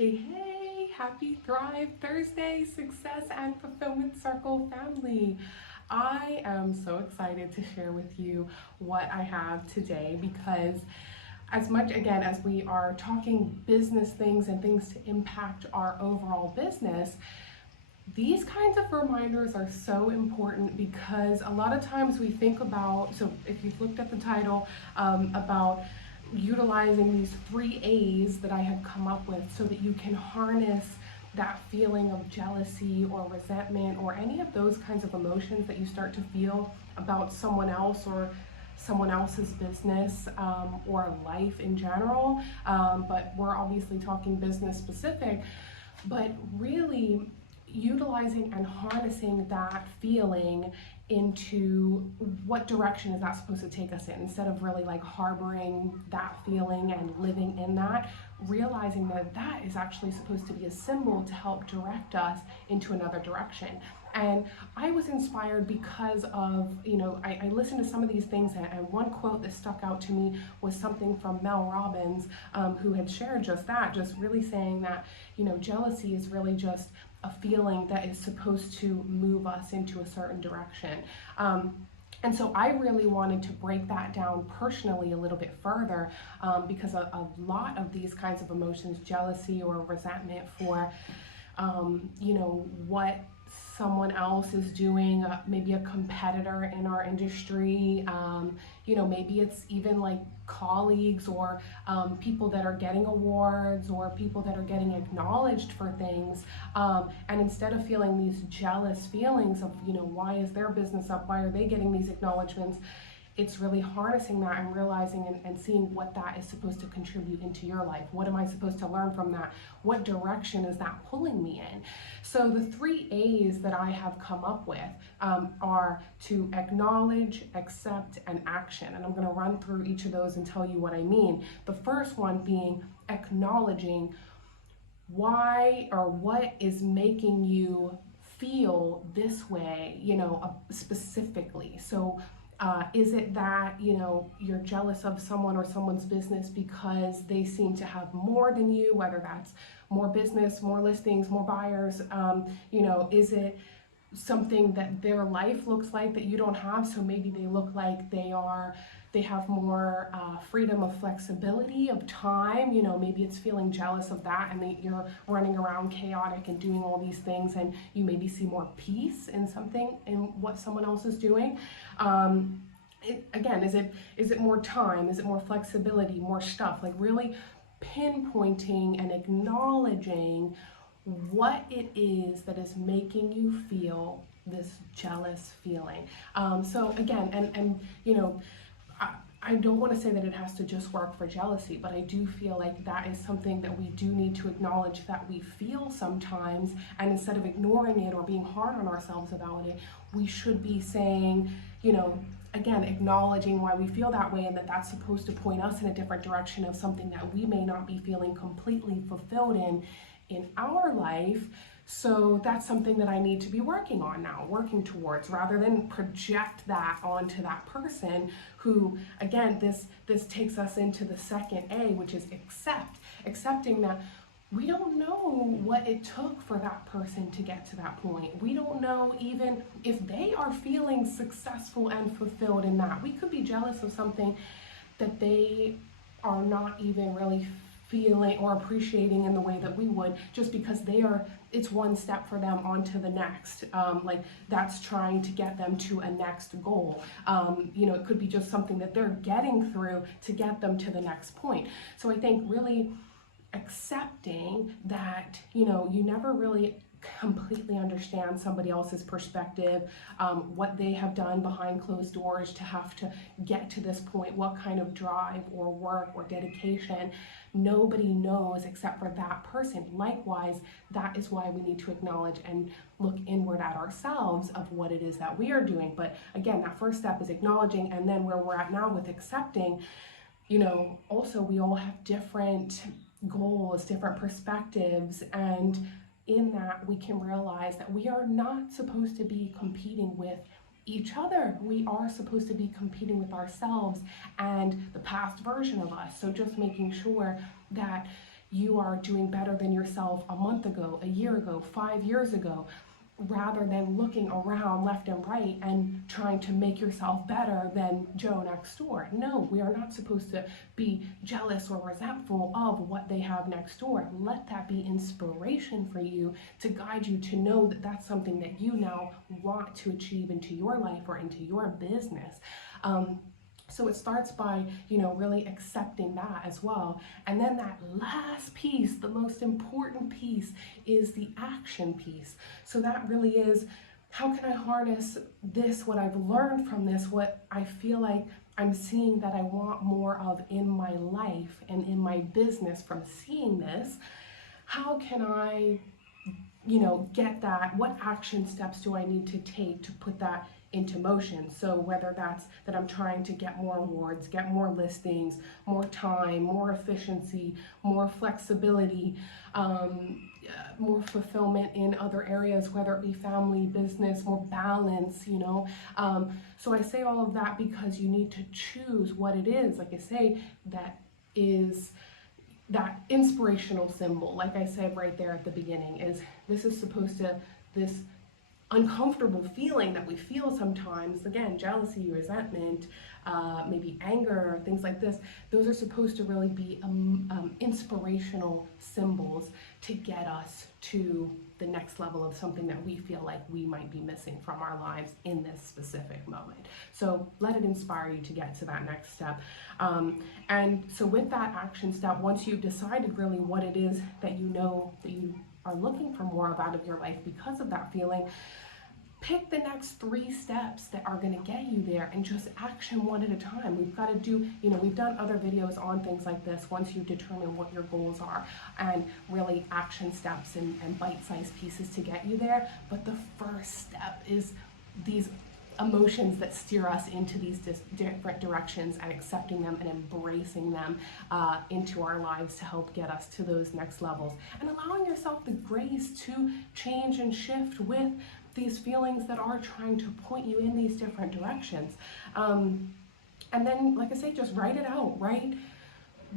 Hey, hey, happy Thrive Thursday, Success and Fulfillment Circle family. I am so excited to share with you what I have today because as much again as we are talking business things and things to impact our overall business, these kinds of reminders are so important because a lot of times we think about, so if you've looked at the title, about utilizing these 3 A's that I have come up with so that you can harness that feeling of jealousy or resentment or any of those kinds of emotions that you start to feel about someone else or someone else's business or life in general. But we're obviously talking business specific, but really utilizing and harnessing that feeling into what direction is that supposed to take us in, instead of really like harboring that feeling and living in that, realizing that that is actually supposed to be a symbol to help direct us into another direction. And I was inspired because of, I listened to some of these things, and one quote that stuck out to me was something from Mel Robbins, who had shared just that, just really saying that, jealousy is really just a feeling that is supposed to move us into a certain direction. And so I really wanted to break that down personally a little bit further, because a lot of these kinds of emotions, jealousy or resentment for, what someone else is doing, maybe a competitor in our industry, maybe it's even like colleagues or people that are getting awards or people that are getting acknowledged for things. And instead of feeling these jealous feelings of, why is their business up? Why are they getting these acknowledgements? It's really harnessing that and realizing and seeing what that is supposed to contribute into your life. What am I supposed to learn from that? What direction is that pulling me in? So the 3 A's that I have come up with are to acknowledge, accept, and action. And I'm going to run through each of those and tell you what I mean. The first one being acknowledging why or what is making you feel this way, specifically. So is it that, you're jealous of someone or someone's business because they seem to have more than you, whether that's more business, more listings, more buyers? Is it something that their life looks like that you don't have? So maybe they look like they have more freedom of flexibility of time. Maybe it's feeling jealous of that, and you're running around chaotic and doing all these things, and you maybe see more peace in what someone else is doing. Again, is it more time? Is it more flexibility, more stuff? Like really pinpointing and acknowledging what it is that is making you feel this jealous feeling. So again, and I don't want to say that it has to just work for jealousy, but I do feel like that is something that we do need to acknowledge that we feel sometimes, and instead of ignoring it or being hard on ourselves about it, we should be saying, again, acknowledging why we feel that way, and that that's supposed to point us in a different direction of something that we may not be feeling completely fulfilled in our life. So that's something that I need to be working on now, working towards, rather than project that onto that person who, again, this takes us into the second A, which is accepting that we don't know what it took for that person to get to that point. We don't know even if they are feeling successful and fulfilled in that. We could be jealous of something that they are not even really feeling or appreciating in the way that we would, just because it's one step for them onto the next. Like that's trying to get them to a next goal. It could be just something that they're getting through to get them to the next point. So I think really accepting that, you never really completely understand somebody else's perspective, what they have done behind closed doors to have to get to this point, what kind of drive or work or dedication. Nobody knows except for that person. Likewise, that is why we need to acknowledge and look inward at ourselves of what it is that we are doing. But again, that first step is acknowledging, and then where we're at now with accepting, also we all have different goals, different perspectives, and in that we can realize that we are not supposed to be competing with each other. We are supposed to be competing with ourselves and the past version of us. So just making sure that you are doing better than yourself a month ago, a year ago, 5 years ago, rather than looking around left and right and trying to make yourself better than Joe next door. No, we are not supposed to be jealous or resentful of what they have next door. Let that be inspiration for you to guide you to know that that's something that you now want to achieve into your life or into your business. So it starts by, really accepting that as well. And then that last piece, the most important piece, is the action piece. So that really is, how can I harness this, what I've learned from this, what I feel like I'm seeing that I want more of in my life and in my business from seeing this? How can I, get that? What action steps do I need to take to put that into motion? So whether that's that I'm trying to get more awards, get more listings, more time, more efficiency, more flexibility, more fulfillment in other areas, whether it be family, business, more balance, So I say all of that because you need to choose what it is, like I say, that is that inspirational symbol. Like I said right there at the beginning, is this is supposed to, this uncomfortable feeling that we feel sometimes, again, jealousy, resentment, maybe anger, things like this, those are supposed to really be inspirational symbols to get us to the next level of something that we feel like we might be missing from our lives in this specific moment. So let it inspire you to get to that next step. And so with that action step, once you've decided really what it is that you know that you are looking for more of out of your life because of that feeling, pick the next 3 steps that are going to get you there and just action one at a time. We've got to do, we've done other videos on things like this once you determine what your goals are, and really action steps and bite-sized pieces to get you there. But the first step is these emotions that steer us into these different directions, and accepting them and embracing them into our lives to help get us to those next levels, and allowing yourself the grace to change and shift with these feelings that are trying to point you in these different directions. And then, like I say, just write it out, right?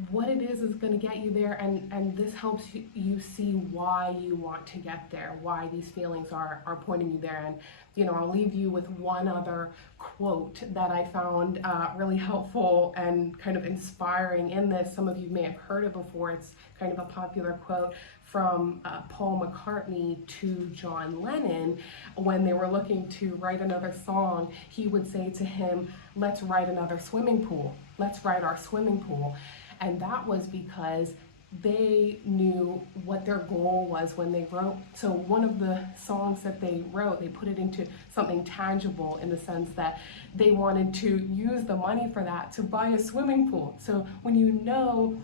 What it is going to get you there, and this helps you see why you want to get there, why these feelings are pointing you there. And I'll leave you with one other quote that I found really helpful and kind of inspiring in this. Some of you may have heard it before. It's kind of a popular quote from Paul McCartney to John Lennon. When they were looking to write another song, he would say to him, "Let's write another swimming pool. Let's write our swimming pool." And that was because they knew what their goal was when they wrote. So one of the songs that they wrote, they put it into something tangible, in the sense that they wanted to use the money for that to buy a swimming pool. So when you know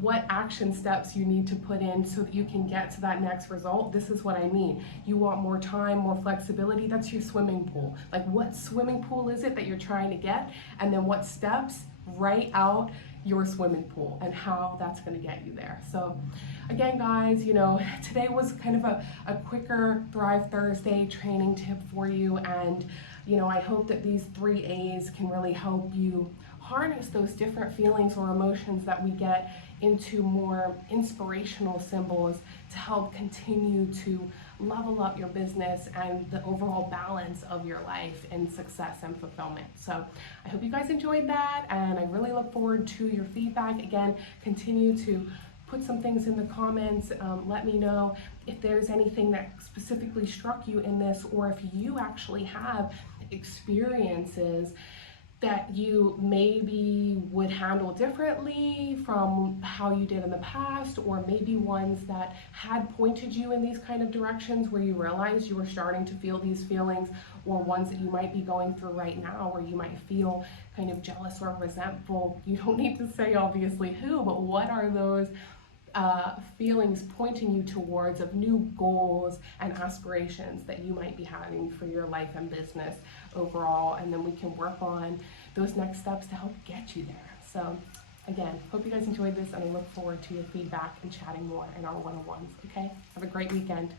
what action steps you need to put in so that you can get to that next result, this is what I mean. You want more time, more flexibility, that's your swimming pool. Like, what swimming pool is it that you're trying to get? And then what steps? Write out your swimming pool and how that's going to get you there. So again, guys, today was kind of a quicker Thrive Thursday training tip for you. And, I hope that these 3 A's can really help you harness those different feelings or emotions that we get into more inspirational symbols to help continue to level up your business and the overall balance of your life in success and fulfillment. So I hope you guys enjoyed that, and I really look forward to your feedback. Again, continue to put some things in the comments. Let me know if there's anything that specifically struck you in this, or if you actually have experiences that you maybe would handle differently from how you did in the past, or maybe ones that had pointed you in these kind of directions where you realized you were starting to feel these feelings, or ones that you might be going through right now where you might feel kind of jealous or resentful. You don't need to say obviously who, but what are those feelings pointing you towards of new goals and aspirations that you might be having for your life and business overall, and then we can work on those next steps to help get you there. So again, hope you guys enjoyed this, and I look forward to your feedback and chatting more in our one-on-ones. Okay, have a great weekend.